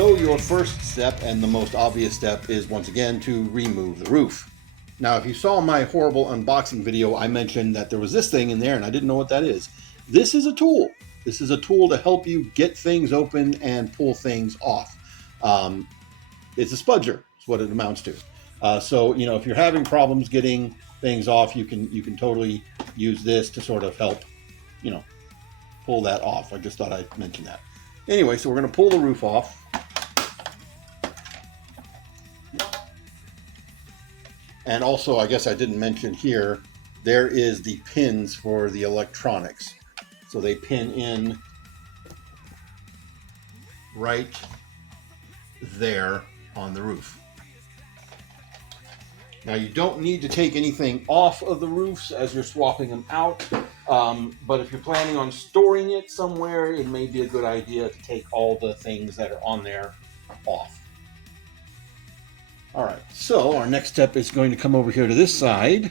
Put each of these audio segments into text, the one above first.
So your first step, and the most obvious step, is once again to remove the roof. Now, if you saw my horrible unboxing video, I mentioned that there was this thing in there and I didn't know what that is. This is a tool. This is a tool to help you get things open and pull things off. It's a spudger, is what it amounts to. So, if you're having problems getting things off, you can totally use this to sort of help, pull that off. I just thought I'd mention that. Anyway, so we're going to pull the roof off. And also, I guess I didn't mention here, there is the pins for the electronics. So they pin in right there on the roof. Now, you don't need to take anything off of the roofs as you're swapping them out. But if you're planning on storing it somewhere, it may be a good idea to take all the things that are on there off. All right, so our next step is going to come over here to this side.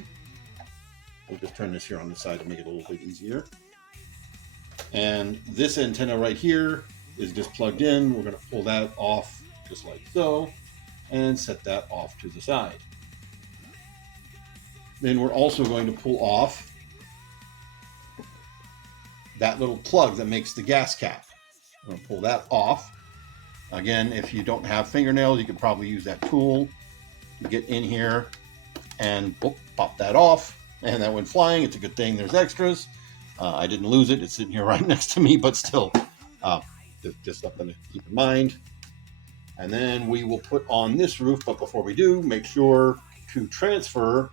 We'll just turn this here on the side to make it a little bit easier. And this antenna right here is just plugged in. We're going to pull that off just like so and set that off to the side. Then we're also going to pull off that little plug that makes the gas cap. I'm going to pull that off. Again, if you don't have fingernails, you could probably use that tool to get in here and pop that off. And that went flying. It's a good thing there's extras. I didn't lose it. It's sitting here right next to me, but still, just something to keep in mind. And then we will put on this roof, but before we do, make sure to transfer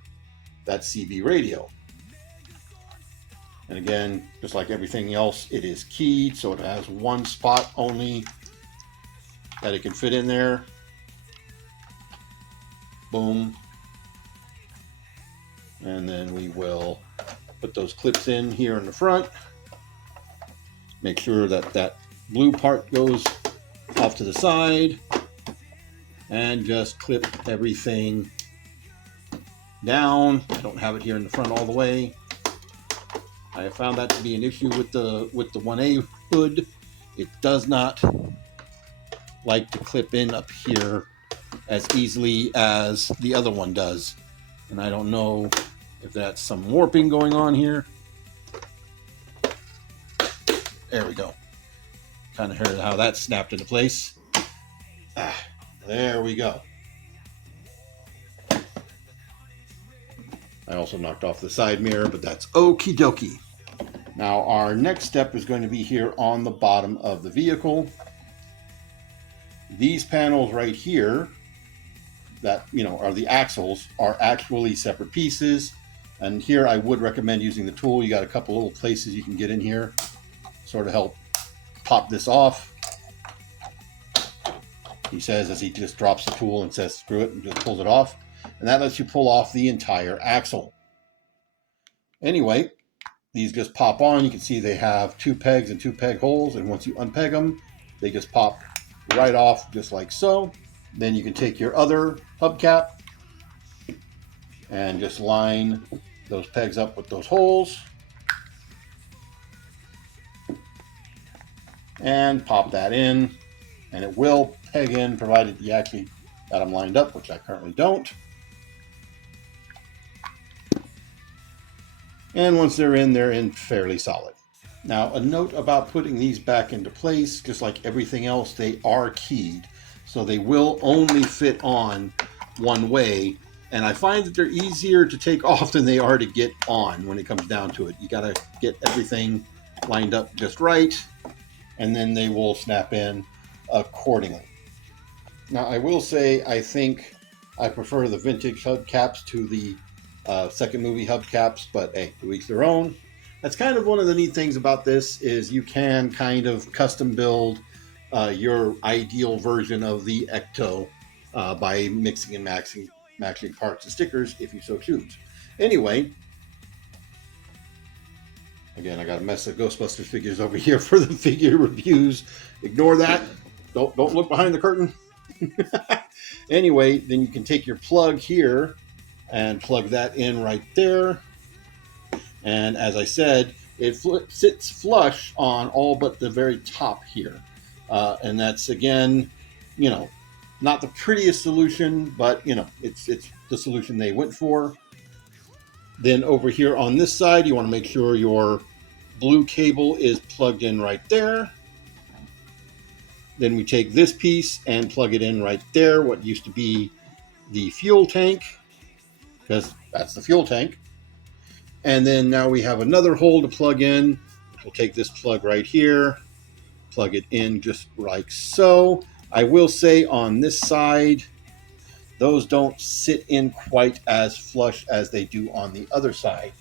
that CB radio. And again, just like everything else, it is keyed, so it has one spot only that it can fit in there. Boom. And then we will put those clips in here in the front. Make sure that that blue part goes off to the side. And just clip everything down. I don't have it here in the front all the way. I have found that to be an issue with the 1A hood. It does not like to clip in up here as easily as the other one does. And I don't know if that's some warping going on here. There we go. Kind of heard how that snapped into place. There we go. I also knocked off the side mirror, but that's okie dokie. Now our next step is going to be here on the bottom of the vehicle. These panels right here that are the axles are actually separate pieces. And here I would recommend using the tool. You got a couple little places you can get in here, sort of help pop this off. He says as he just drops the tool and says screw it and just pulls it off. And that lets you pull off the entire axle. Anyway, these just pop on. You can see they have 2 pegs and 2 peg holes. And once you unpeg them, they just pop right off just like so. Then you can take your other hubcap and just line those pegs up with those holes. And pop that in. And it will peg in provided you actually got them lined up, which I currently don't. And once they're in fairly solid. Now, a note about putting these back into place, just like everything else, they are keyed. So they will only fit on one way. And I find that they're easier to take off than they are to get on when it comes down to it. You got to get everything lined up just right, and then they will snap in accordingly. Now, I will say I think I prefer the vintage hubcaps to the second movie hubcaps, but hey, to each their own. That's kind of one of the neat things about this is you can kind of custom build your ideal version of the Ecto by mixing and matching parts and stickers if you so choose. Anyway, again, I got a mess of Ghostbusters figures over here for the figure reviews. Ignore that. Don't look behind the curtain. Anyway, then you can take your plug here and plug that in right there. And as I said, it sits flush on all but the very top here. And that's, again, you know, not the prettiest solution, but it's the solution they went for. Then over here on this side, you want to make sure your blue cable is plugged in right there. Then we take this piece and plug it in right there, what used to be the fuel tank, because that's the fuel tank. And then now we have another hole to plug in. We'll take this plug right here, plug it in just like so. I will say on this side, those don't sit in quite as flush as they do on the other side.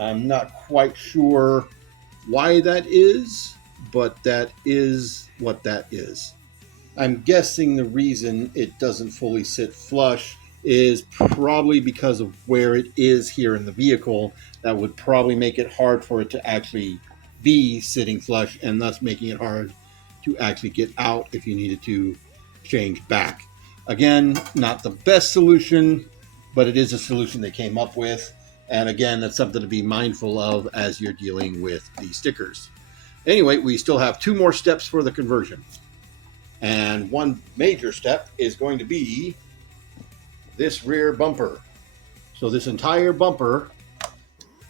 I'm not quite sure why that is, but that is what that is. I'm guessing the reason it doesn't fully sit flush is probably because of where it is here in the vehicle. That would probably make it hard for it to actually be sitting flush, and thus making it hard to actually get out if you needed to change back. Again, not the best solution, but it is a solution they came up with. And again, that's something to be mindful of as you're dealing with the stickers. Anyway, we still have 2 more steps for the conversion. And one major step is going to be this rear bumper. So this entire bumper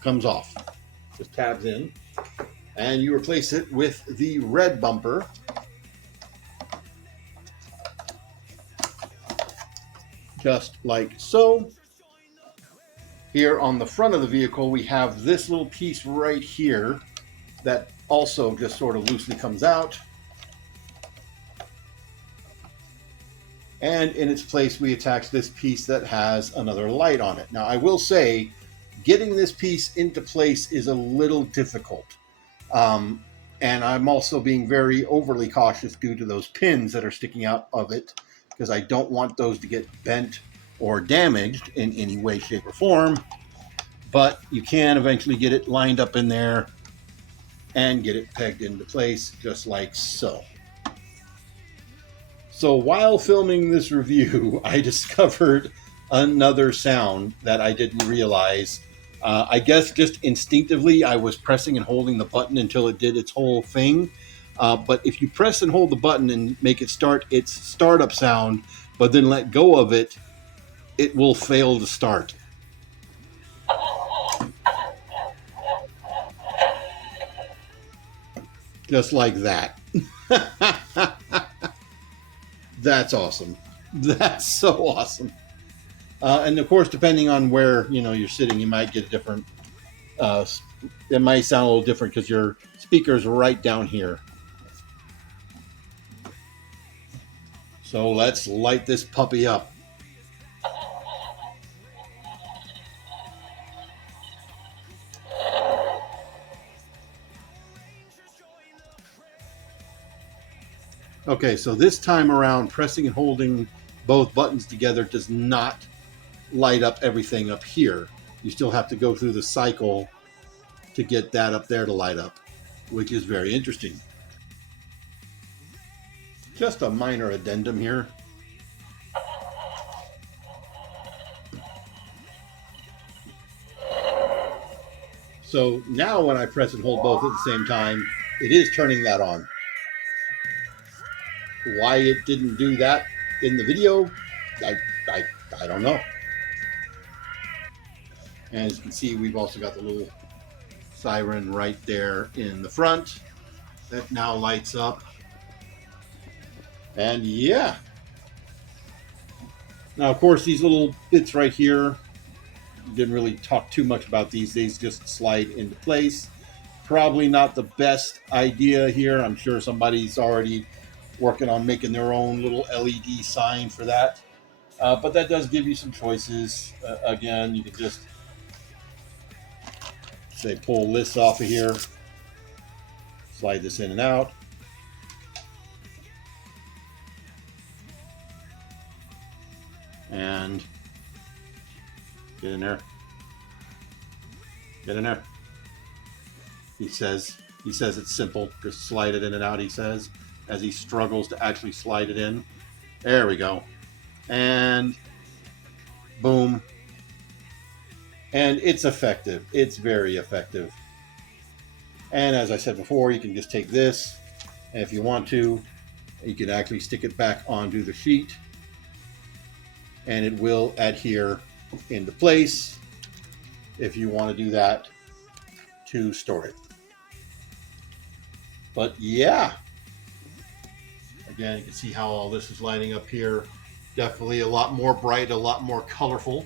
comes off. Just tabs in. And you replace it with the red bumper. Just like so. Here on the front of the vehicle, we have this little piece right here that also just sort of loosely comes out. And in its place, we attach this piece that has another light on it. Now, I will say, getting this piece into place is a little difficult. And I'm also being very overly cautious due to those pins that are sticking out of it, because I don't want those to get bent or damaged in any way, shape, or form. But you can eventually get it lined up in there and get it pegged into place just like so. So while filming this review, I discovered another sound that I didn't realize. I guess just instinctively, I was pressing and holding the button until it did its whole thing. But if you press and hold the button and make it start its startup sound, but then let go of it, it will fail to start. Just like that. That's awesome. That's so awesome. And of course, depending on where you're sitting, you might get a different. It might sound a little different because your speaker's right down here. So let's light this puppy up. Okay, so this time around, pressing and holding both buttons together does not light up everything up here. You still have to go through the cycle to get that up there to light up, which is very interesting. Just a minor addendum here. So now when I press and hold both at the same time, it is turning that on. Why it didn't do that in the video, I don't know. And as you can see, we've also got the little siren right there in the front that now lights up. And yeah. Now, of course, these little bits right here, didn't really talk too much about these. These just slide into place. Probably not the best idea here. I'm sure somebody's already working on making their own little LED sign for that. But that does give you some choices. Again, you can just say pull this off of here, slide this in and out. And get in there. Get in there. He says it's simple. Just slide it in and out, he says, as he struggles to actually slide it in. There we go. And boom. And it's effective. It's very effective. And as I said before, you can just take this, and if you want to, You can actually stick it back onto the sheet and it will adhere into place if you want to do that to store it. But yeah, again, you can see how all this is lining up here. Definitely a lot more bright, a lot more colorful.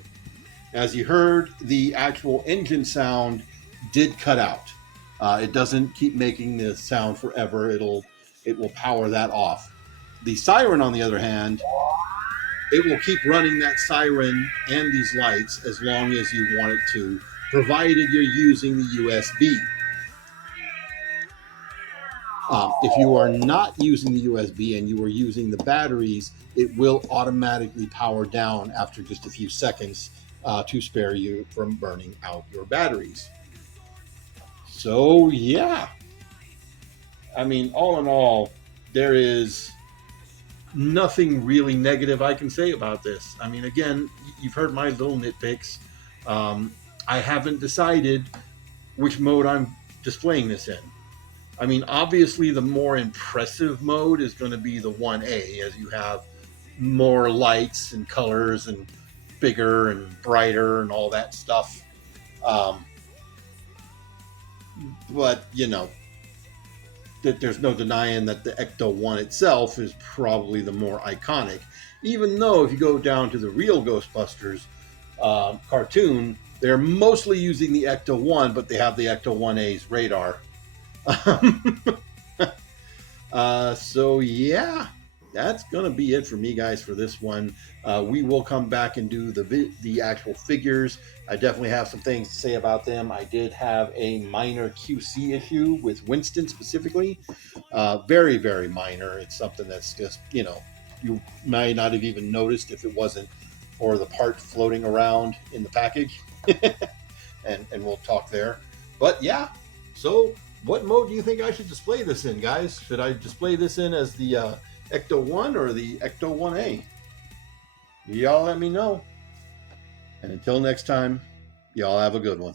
As you heard, the actual engine sound did cut out. It doesn't keep making the sound forever. It will power that off. The siren, on the other hand, it will keep running that siren and these lights as long as you want it to, provided you're using the USB. If you are not using the USB and you are using the batteries, it will automatically power down after just a few seconds to spare you from burning out your batteries. So, yeah. I mean, all in all, there is nothing really negative I can say about this. I mean, again, you've heard my little nitpicks. I haven't decided which mode I'm displaying this in. I mean, obviously, the more impressive mode is going to be the 1A, as you have more lights and colors and bigger and brighter and all that stuff. But, you know, there's no denying that the Ecto-1 itself is probably the more iconic. Even though if you go down to the real Ghostbusters cartoon, they're mostly using the Ecto-1, but they have the Ecto-1A's radar. So yeah, that's gonna be it for me, guys, for this one. We will come back and do the actual figures. I definitely have some things to say about them. I did have a minor QC issue with Winston specifically. Very, very minor. It's something that's just, you know, you might not have even noticed if it wasn't for the part floating around in the package. and we'll talk there. But yeah, so what mode do you think I should display this in, guys? Should I display this in as the Ecto-1 or the Ecto-1A? Y'all let me know. And until next time, y'all have a good one.